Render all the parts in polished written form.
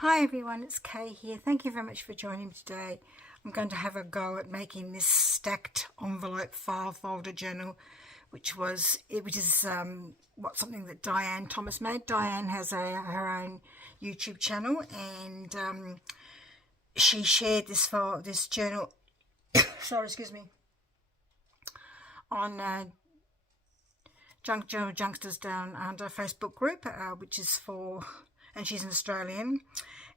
Hi everyone, it's Kay here. Thank you very much for joining me today. I'm going to have a go at making this stacked envelope file folder journal, which is something that Diane Thomas made. Diane has her own YouTube channel, and she shared this journal sorry, excuse me, on Journal Junksters Down Under Facebook group, which is for, and she's an Australian,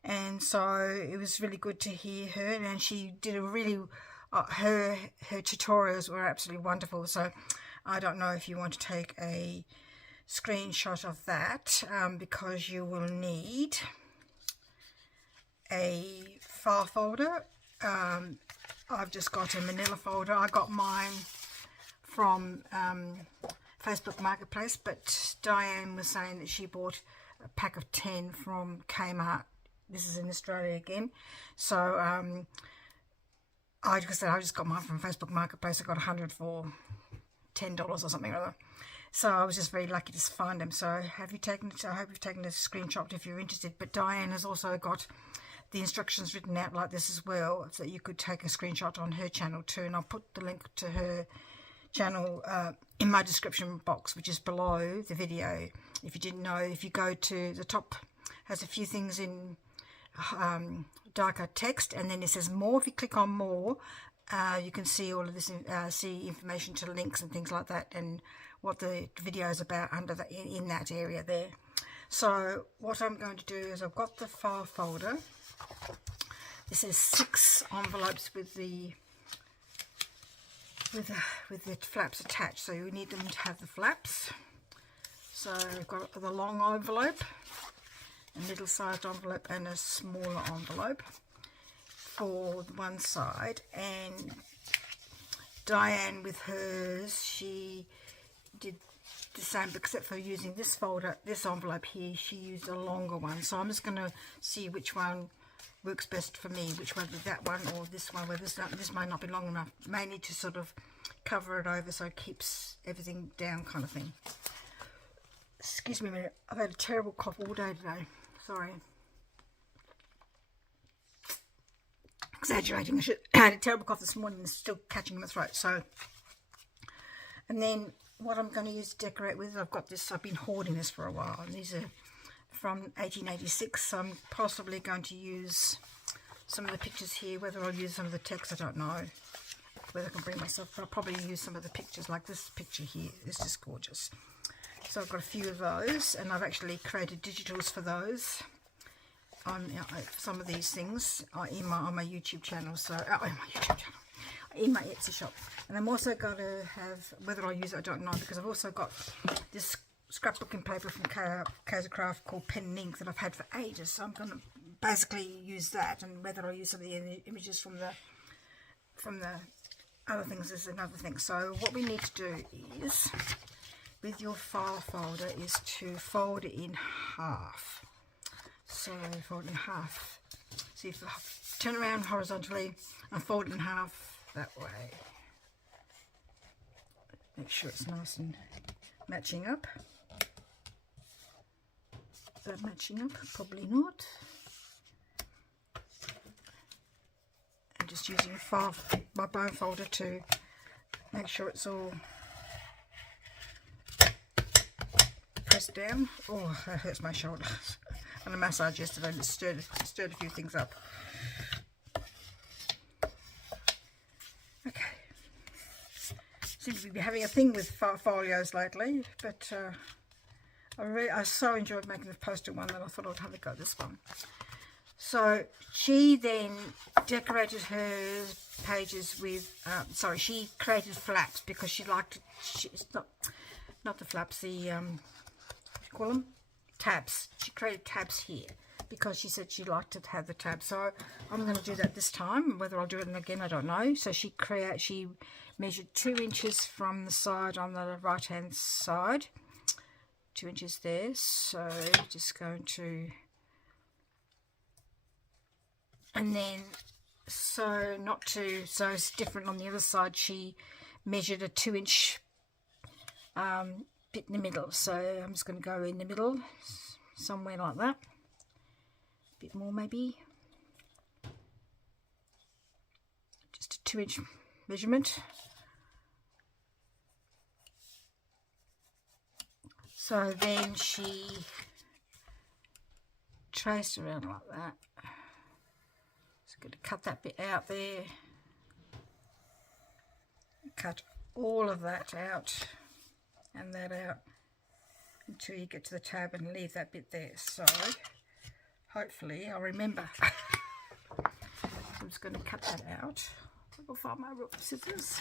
and so it was really good to hear her, and she did a really her tutorials were absolutely wonderful. So I don't know if you want to take a screenshot of that, because you will need a file folder. I've just got a manila folder. I got mine from Facebook Marketplace, but Diane was saying that she bought a pack of 10 from Kmart. This is in Australia again. So I just got mine from Facebook Marketplace. I got 100 for $10 or something or other. So I was just very lucky to find them. So I hope you've taken a screenshot if you're interested. But Diane has also got the instructions written out like this as well, so that you could take a screenshot on her channel too. And I'll put the link to her channel in my description box, which is below the video. If you didn't know, if you go to the top, has a few things in darker text, and then it says more. If you click on more, you can see all of this, see information to links and things like that, and what the video is about under in that area there. So what I'm going to do is, I've got the file folder. This is 6 envelopes with the flaps attached, so you need them to have the flaps. So I've got the long envelope, a middle-sized envelope, and a smaller envelope for one side. And Diane with hers, she did the same, except for using this folder, this envelope here, she used a longer one. So I'm just going to see which one works best for me, which one, that one or this one, where this might not be long enough. May need to sort of cover it over so it keeps everything down, kind of thing. Excuse me a minute, I've had a terrible cough all day today, sorry. Exaggerating, I had a terrible cough this morning and it's still catching in my throat. So, and then what I'm going to use to decorate with, I've got this, I've been hoarding this for a while, and these are from 1886, so I'm possibly going to use some of the pictures here. Whether I'll use some of the text, I don't know. Whether I can bring myself, but I'll probably use some of the pictures, like this picture here. It's just gorgeous. So I've got a few of those, and I've actually created digitals for those on some of these things on my YouTube channel. So in my Etsy shop. And I'm also going to have, whether I'll use it I don't know, because I've also got this scrapbooking paper from Kaiser Craft called Pen and Ink that I've had for ages. So I'm going to basically use that, and whether I'll use some of the images from the other things is another thing. So what we need to do is, with your file folder, is to fold it in half. So fold it in half. So you turn around horizontally and fold it in half that way. Make sure it's nice and matching up. Is that matching up? Probably not. I'm just using my bone folder to make sure it's all pressed down. Oh, that hurts my shoulders. And a massage yesterday, and it stirred a few things up. Okay. Seem to be having a thing with folios lately, but I so enjoyed making the poster one that I thought I'd have a go at this one. So she then decorated her pages with, she created flaps because she liked, it's not the flaps, the, what do you call them? Tabs. She created tabs here because she said she liked to have the tabs. So I'm going to do that this time. Whether I'll do it again, I don't know. So she measured 2 inches from the side on the right hand side. 2 inches there. So just going to, and then so it's different on the other side. She measured a 2-inch bit in the middle, so I'm just going to go in the middle somewhere like that, bit more maybe. Just a 2-inch measurement. So then she traced around like that. Just going to cut that bit out there. Cut all of that out and that out until you get to the tab and leave that bit there. So hopefully I'll remember. So I'm just going to cut that out. I'll find my scissors.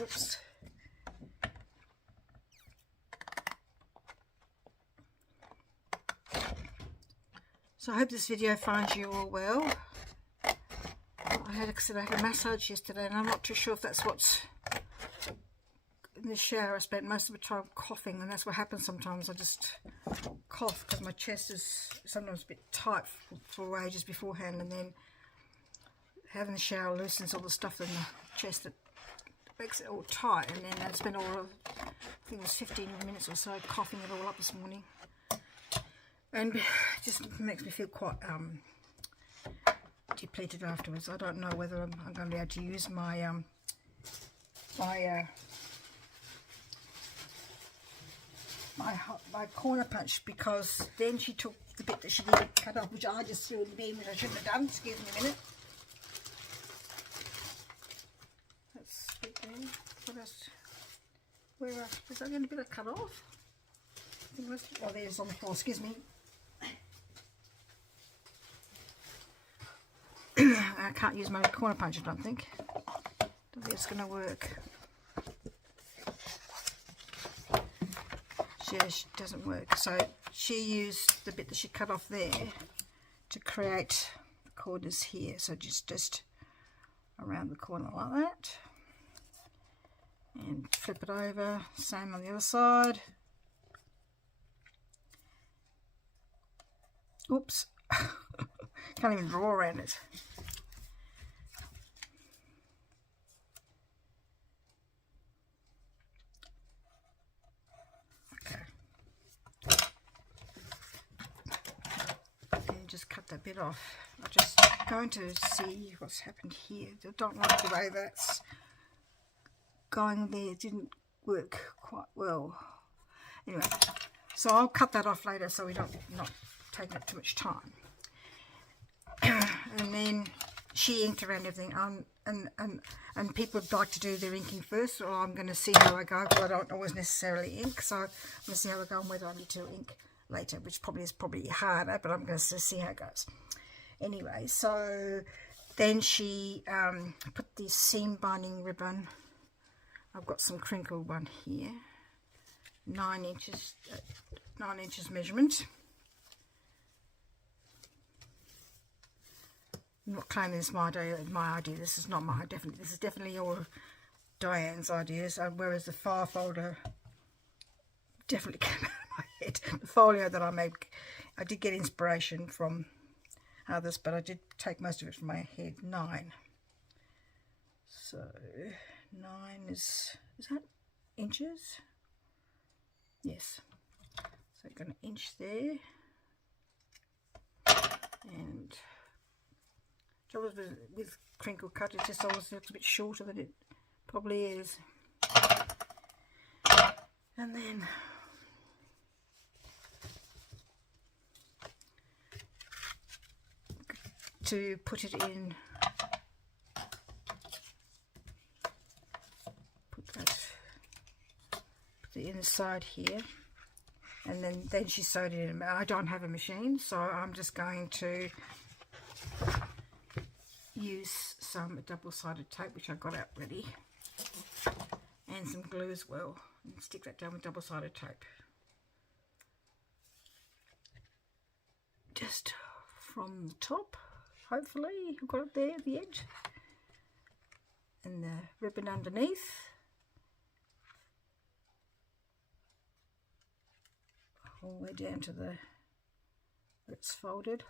Oops. So I hope this video finds you all well. I had a massage yesterday and I'm not too sure if that's what's in the shower. I spent most of the time coughing, and that's what happens sometimes. I just cough because my chest is sometimes a bit tight for ages beforehand, and then having the shower loosens all the stuff in the chest that makes it all tight, and then I spent all of, I think it was 15 minutes or so coughing it all up this morning. And it just makes me feel quite depleted afterwards. I don't know whether I'm going to be able to use my my corner punch, because then she took the bit that she didn't cut off, which I just threw in the bin, which I shouldn't have done. Excuse me a minute. That's it there. What else? Where is that going to be cut off? Oh, there's on the floor. Excuse me. I can't use my corner punch, I don't think. Don't think it's going to work. She doesn't work. So she used the bit that she cut off there to create the corners here. So just around the corner like that. And flip it over. Same on the other side. Oops. Can't even draw around it. Okay. And just cut that bit off. I'm just going to see what's happened here. I don't like the way that's going there. It didn't work quite well. Anyway, so I'll cut that off later so we don't not taking up too much time. And then she inked around everything, and people would like to do their inking first, or I'm going to see how I go, because I don't always necessarily ink, so I'm going to see how I go and whether I need to ink later, which is probably harder, but I'm going to see how it goes. Anyway, so then she put the seam binding ribbon. I've got some crinkled one here, 9 inches measurement. I'm not claiming this is my idea. This is not my This is definitely your Diane's ideas. Whereas the file folder definitely came out of my head. The folio that I made, I did get inspiration from others, but I did take most of it from my head. 9. So 9 is that inches? Yes. So I'm going to inch there, and with crinkle cut, it just always looks a bit shorter than it probably is. And then to put it in, put the inside here, and then she sewed it in. I don't have a machine, so I'm just going to use some double-sided tape, which I got out ready, and some glue as well, and stick that down with double-sided tape just from the top. Hopefully I've got it there at the edge, and the ribbon underneath. All the way down to where it's folded.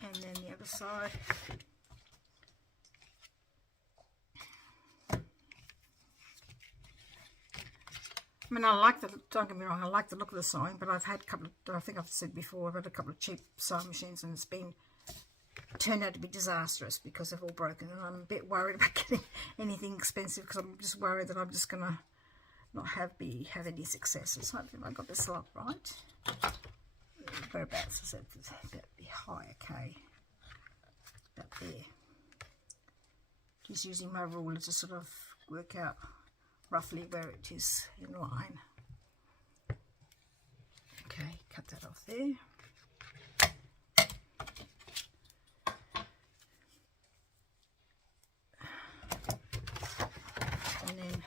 And then the other side. I mean, I like the, don't get me wrong, I like the look of the sewing, but I've had a couple of, I think I've said before, I've had a couple of cheap sewing machines and it's turned out to be disastrous because they've all broken, and I'm a bit worried about getting anything expensive because I'm just worried that I'm just going to not have any successes. Hopefully I got this lot right. Whereabouts is it? It's about to be high, okay. About there. Just using my ruler to sort of work out roughly where it is in line. Okay, cut that off there. And then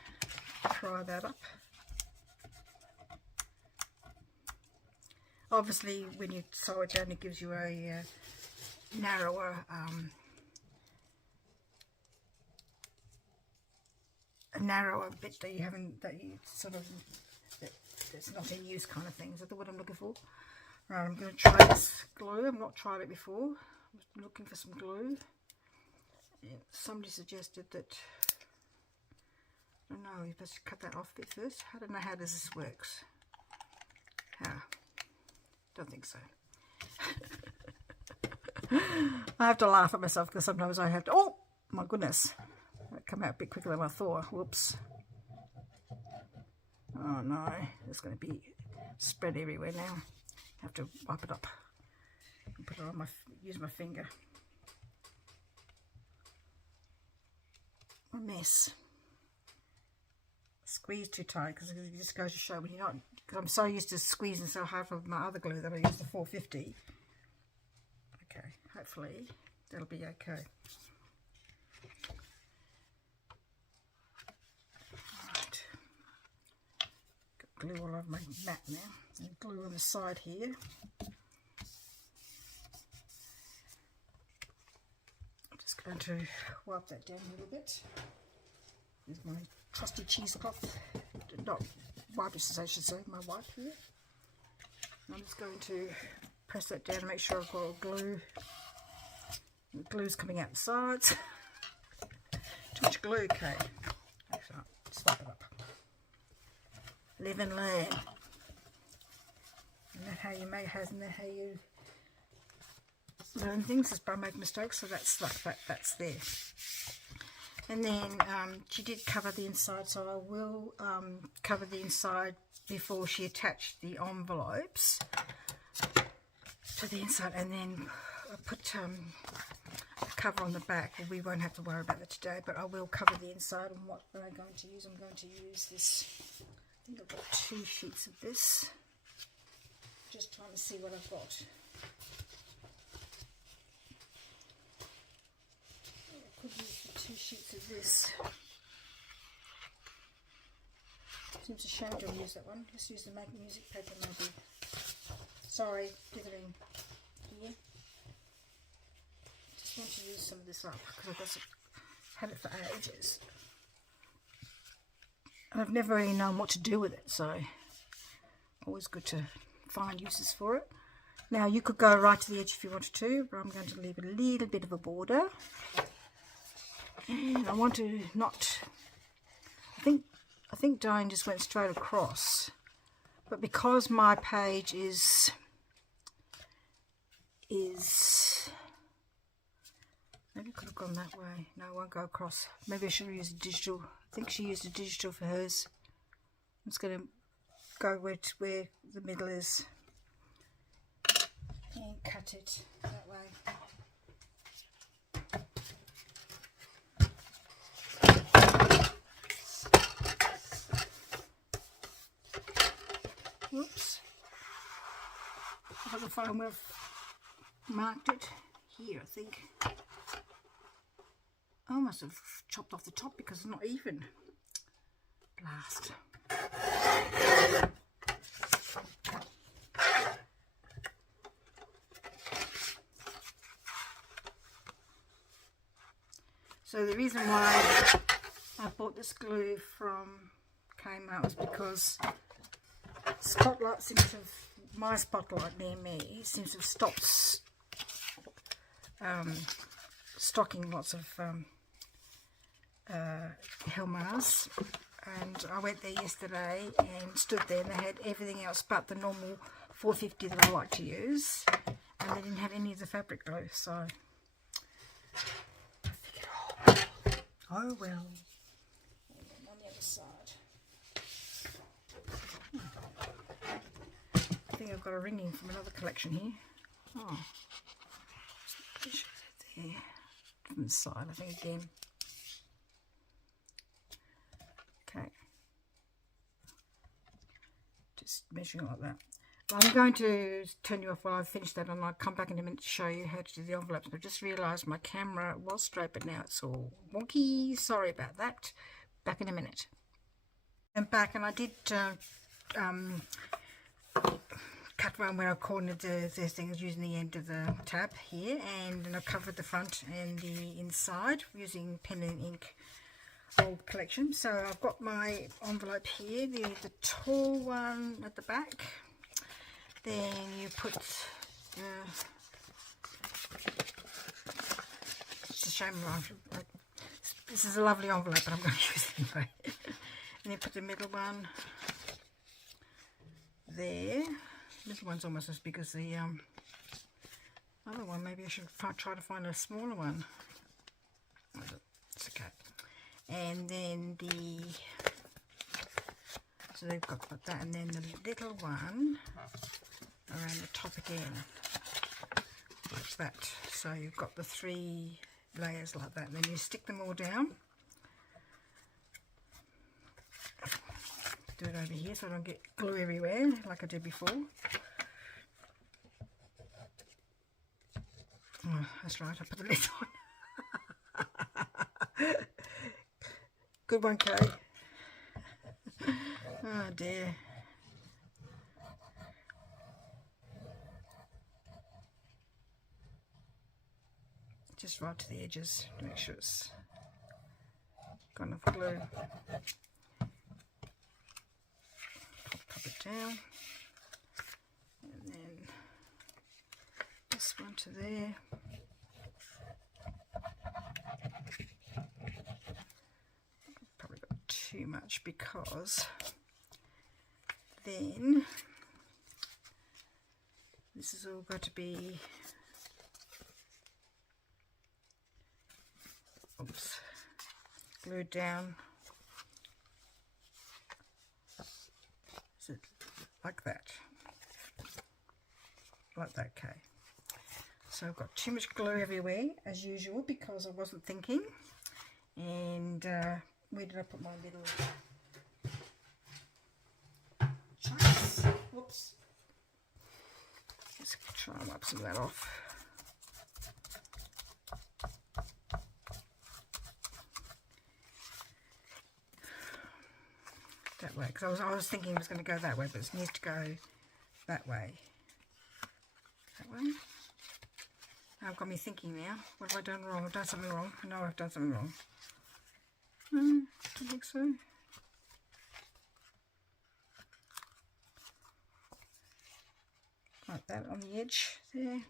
pry that up. Obviously, when you sew it down, it gives you a narrower bit that you haven't, that's not in use kind of thing. Is that what I'm looking for? Right, I'm going to try this glue. I've not tried it before. I'm looking for some glue. Yeah, somebody suggested that, I don't know, you best cut that off a bit first. I don't know how this works. How? Don't think so. I have to laugh at myself because sometimes I have to, oh my goodness, that come out a bit quicker than I thought. Whoops. Oh no, it's going to be spread everywhere now. I have to wipe it up and put it on use my finger. A mess. Squeeze too tight because it just goes to show when you're not, because I'm so used to squeezing so hard with my other glue that I use the 450. Okay, hopefully that'll be okay. Right. Got glue all over my mat now. And glue on the side here. I'm just going to wipe that down a little bit. There's my trusty cheesecloth, not wipers I should say, my wipe here. And I'm just going to press that down and make sure I've got all glue. The glue's coming out the sides. Too much glue, okay. Excellent. Slap it up. Live and learn. Isn't that how you make? Isn't that how you learn things? Is by making mistakes. So that's like that. That's there. And then she did cover the inside, so I will cover the inside before she attached the envelopes to the inside, and then I put a cover on the back. Well, we won't have to worry about that today, but I will cover the inside. And what am I going to use? I'm going to use this, I think I've got 2 sheets of this. Just trying to see what I've got. I could use 2 sheets of this. Seems a shame to use that one. Just use the music paper maybe. Sorry, dithering here. Just want to use some of this up because I've had it for ages. And I've never really known what to do with it, so always good to find uses for it. Now you could go right to the edge if you wanted to, but I'm going to leave a little bit of a border. And I want to not, I think Daine just went straight across, but because my page is maybe I could have gone that way. No, I won't go across. Maybe I should have used a digital. I think she used a digital for hers. I'm just going to go where the middle is and cut it that way. Whoops. If I can find where I've marked it. Here, I think. I must have chopped off the top because it's not even. Blast. So the reason why I bought this glue from Kmart was because Spotlight seems to have, my Spotlight near me seems to have stopped stocking lots of Helmars, and I went there yesterday and stood there, and they had everything else but the normal 450 that I like to use, and they didn't have any of the fabric though, so I figured, oh well. On the other side, I think I've got a ringing from another collection here. Oh, there, from the side, I think again. Okay, just measuring like that. I'm going to turn you off while I've finished that, and I'll come back in a minute to show you how to do the envelopes. But I just realised my camera was straight, but now it's all wonky. Sorry about that. Back in a minute. I'm back, and I did cut one where I cornered the things using the end of the tab here, and then I covered the front and the inside using pen and ink old collection. So I've got my envelope here, the tall one at the back. Then you put it's a shame this is a lovely envelope, but I'm going to use it anyway. And you put the middle one there. Middle one's almost as big as the other one. Maybe I should try to find a smaller one. It's okay. And then so they've got that, and then the little one around the top again, like that. So you've got the 3 layers like that, and then you stick them all down. Do it over here so I don't get glue everywhere like I did before. Oh, that's right, I put the lid on. Good one, Kay. Oh dear. Just right to the edges to make sure it's got enough glue. Pop it down, and then this one to there. Probably got too much, because then this is all got to be, oops, glued down. Like that, okay. So I've got too much glue everywhere as usual because I wasn't thinking. And where did I put my little chunks? Whoops. Let's try and wipe some of that off. That way, because I was thinking it was going to go that way, but it needs to go that way. That way. Now I've got me thinking now. What have I done wrong? I've done something wrong. I know I've done something wrong. Don't think so. Like that on the edge there.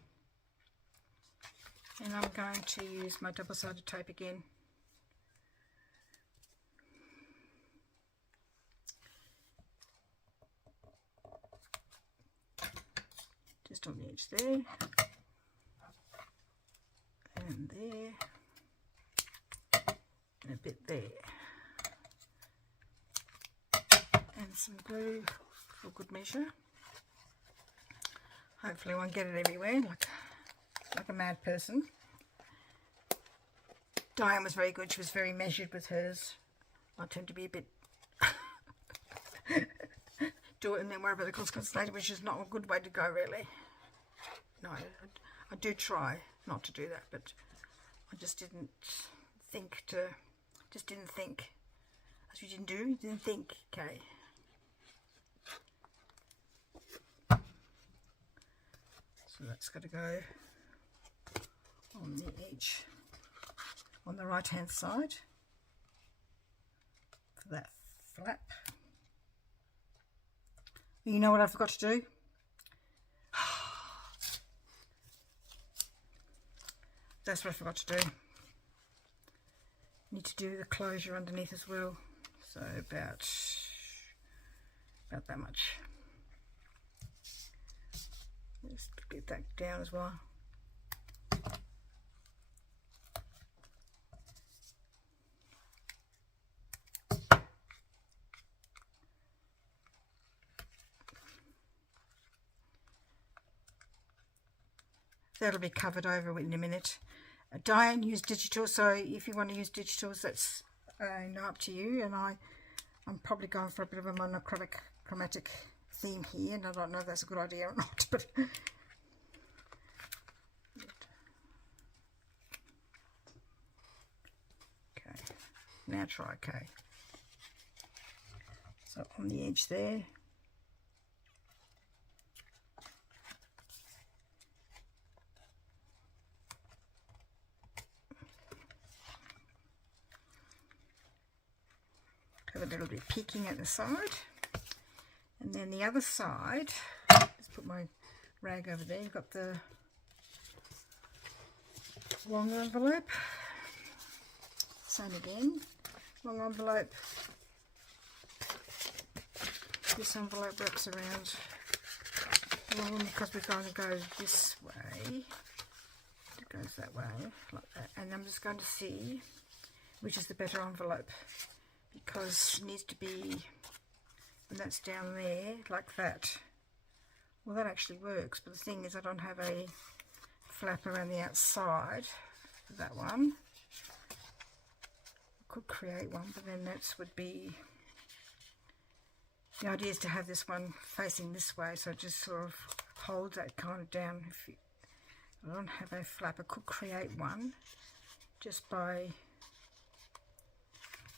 And I'm going to use my double-sided tape again. Just on the edge there, and there, and a bit there, and some glue for good measure. Hopefully I won't get it everywhere like a mad person. Diane was very good. She was very measured with hers. I tend to be a bit do it and then worry about the consequences later, which is not a good way to go, really. No, I do try not to do that, but I just didn't think. As you didn't do, you didn't think, okay. So that's got to go on the edge, on the right hand side, for that flap. You know what I forgot to do? That's what I forgot to do. Need to do the closure underneath as well. So about that much. Just get that down as well. That'll be covered over in a minute. Daine used digital, so if you want to use digitals, that's up to you. And I'm probably going for a bit of a monochromatic theme here, and I don't know if that's a good idea or not, but okay, now try okay. So on the edge there, have a little bit peeking at the side, and then the other side, let's put my rag over there. You've got the long envelope, same again, long envelope. This envelope wraps around long because we're going to go this way. It goes that way, like that, and I'm just going to see which is the better envelope, because it needs to be, and that's down there like that. Well, that actually works, but the thing is I don't have a flap around the outside for that one. I could create one, but then that would be, the idea is to have this one facing this way, so it just sort of holds that kind of down. If you, I don't have a flap, I could create one just by,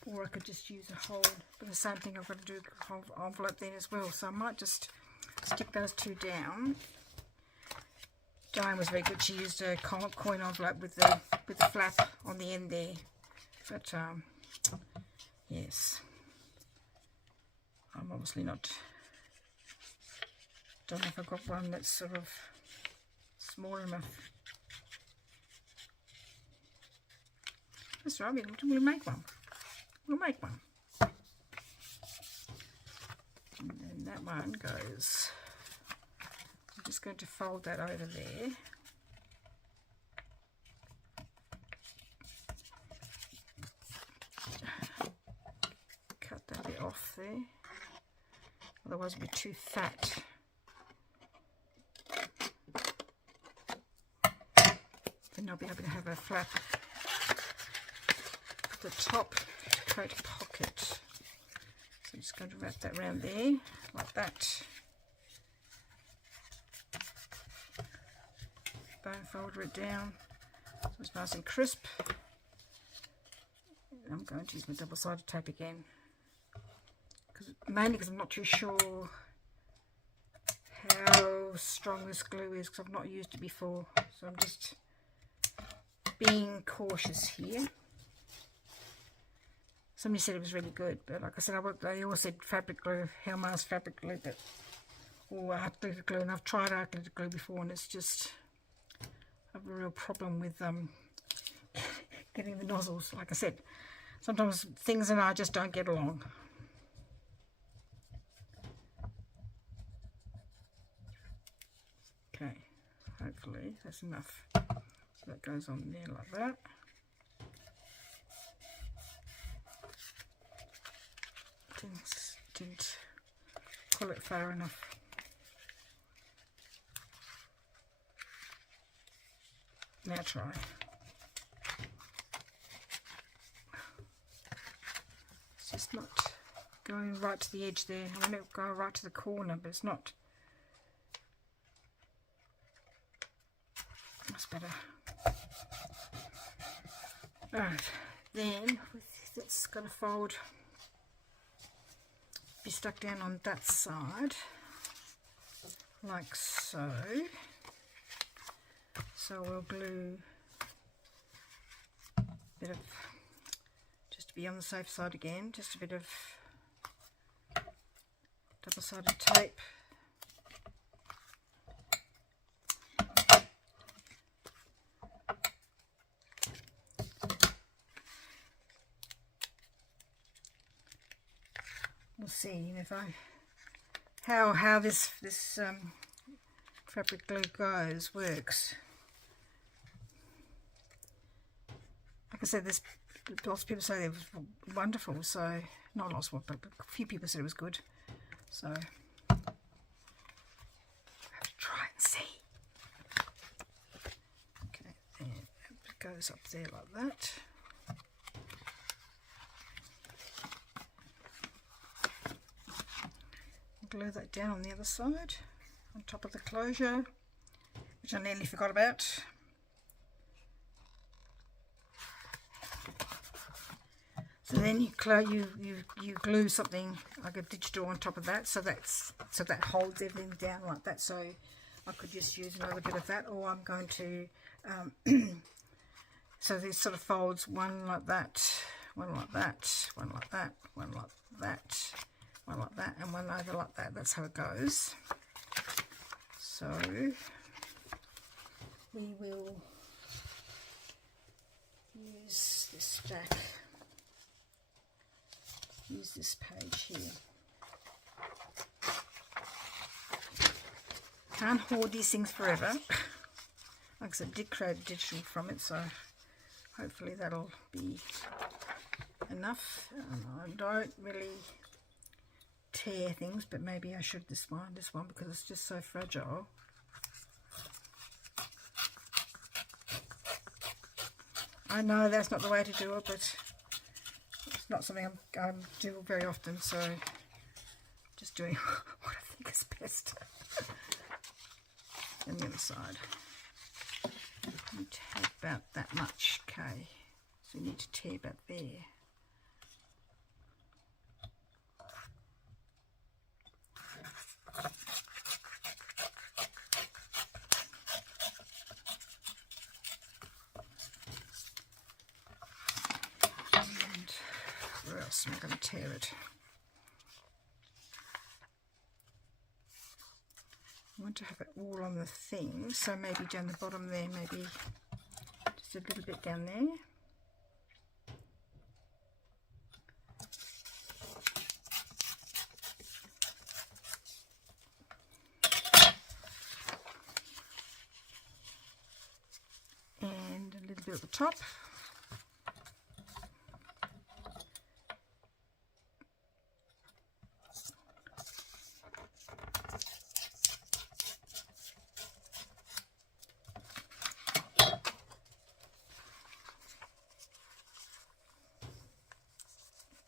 or I could just use a hold, but the same thing I've got to do the whole envelope then as well, so I might just stick those two down. Daine was very good, she used a coin envelope with the flap on the end there, but yes, I'm obviously not, don't know if I've got one that's sort of small enough. That's right, we'll make one. We'll make one. And then that one goes, I'm just going to fold that over there. Cut that bit off there, otherwise it'll be too fat. Then I'll be able to have a flap at the top to create a pocket. So I'm just going to wrap that around there like that. Bone folder it down so it's nice and crisp. And I'm going to use my double-sided tape again, mainly because I'm not too sure how strong this glue is, because I've not used it before, so I'm just being cautious here. Somebody said it was really good, but like I said, they always said fabric glue, Hellmann's fabric glue, but, or art glitter glue, and I've tried art glitter glue before, and it's just, I have a real problem with getting the nozzles. Like I said, sometimes things and I just don't get along. Okay, hopefully that's enough. So that goes on there like that. Didn't pull it far enough. Now try. It's just not going right to the edge there. I want to go right to the corner, but it's not. That's better. Alright, then it's got to fold, be stuck down on that side, like so. So we'll glue a bit of, just to be on the safe side again, just a bit of double-sided tape. if I how this fabric glue works. Like I said, lots of people say it was wonderful, so not lots of, but a few people said it was good. So I have to try and see. Okay, and it goes up there like that. Glue that down on the other side, on top of the closure, which I nearly forgot about. So then you glue something like a digital on top of that, so that holds everything down like that. So I could just use another bit of that, or I'm going to so this sort of folds, one like that, one like that, one like that, one like that, one like that, and one over like that. That's how it goes. So we will use this stack, use this page here. Can't hoard these things forever. Like I said, I did create a digital from it, so hopefully that'll be enough. I don't really tear things, but maybe I should this one because it's just so fragile. I know that's not the way to do it, but it's not something I do very often, so just doing what I think is best. And the other side, you take about that much, okay, so you need to tear about there. Where else am I going to tear it? I want to have it all on the thing, so maybe down the bottom there, maybe just a little bit down there. And a little bit at the top.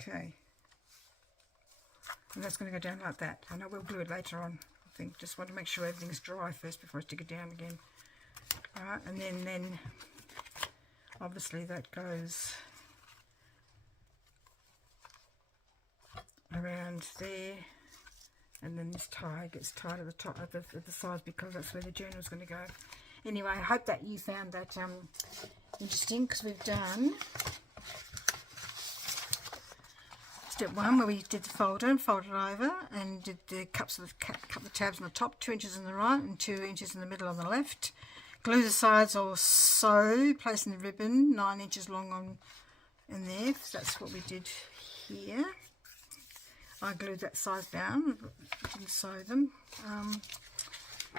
Okay, and that's going to go down like that. I know we'll glue it later on. I think just want to make sure everything's dry first before I stick it down again. Alright, and then obviously that goes around there, and then this tie gets tied at the top of the sides because that's where the journal is going to go. Anyway, I hope that you found that interesting, because we've done step 1 where we did the folder and folded over and did the cut the tabs on the top, 2 inches on the right and 2 inches in the middle on the left. Glue the sides or sew, placing the ribbon 9 inches long on in there. So that's what we did here. I glued that size down and sew them.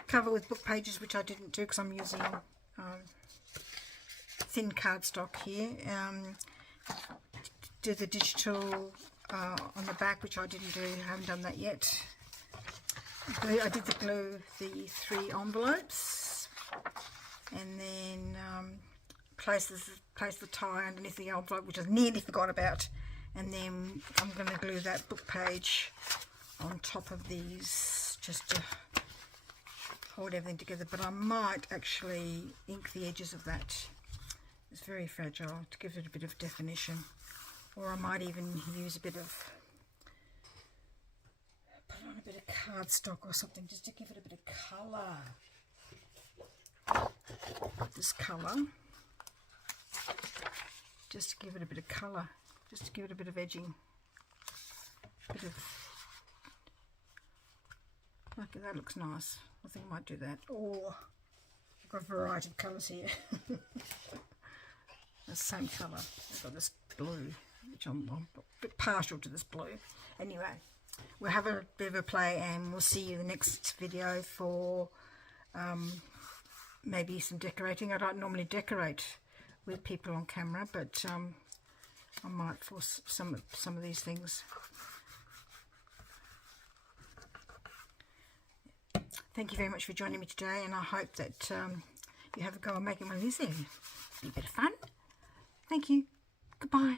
Cover with book pages, which I didn't do because I'm using thin cardstock here. Do the digital on the back, which I didn't do, I haven't done that yet. I did glue the 3 envelopes, and then place the tie underneath the envelope, which I nearly forgot about, and then I'm going to glue that book page on top of these just to hold everything together. But I might actually ink the edges of that. It's very fragile, to give it a bit of definition. Or I might even use a bit of, put on a bit of cardstock or something just to give it a bit of colour. This colour, just to give it a bit of colour, just to give it a bit of edging. Okay, that looks nice. I think I might do that. Or I've got a variety of colours here. The same colour. I've got this blue, which I'm a bit partial to this blue. Anyway, we'll have a bit of a play, and we'll see you in the next video for maybe some decorating. I don't normally decorate with people on camera, but I might for some of these things. Thank you very much for joining me today, and I hope that you have a go at making one of these. It'll be a bit of fun. Thank you. Goodbye.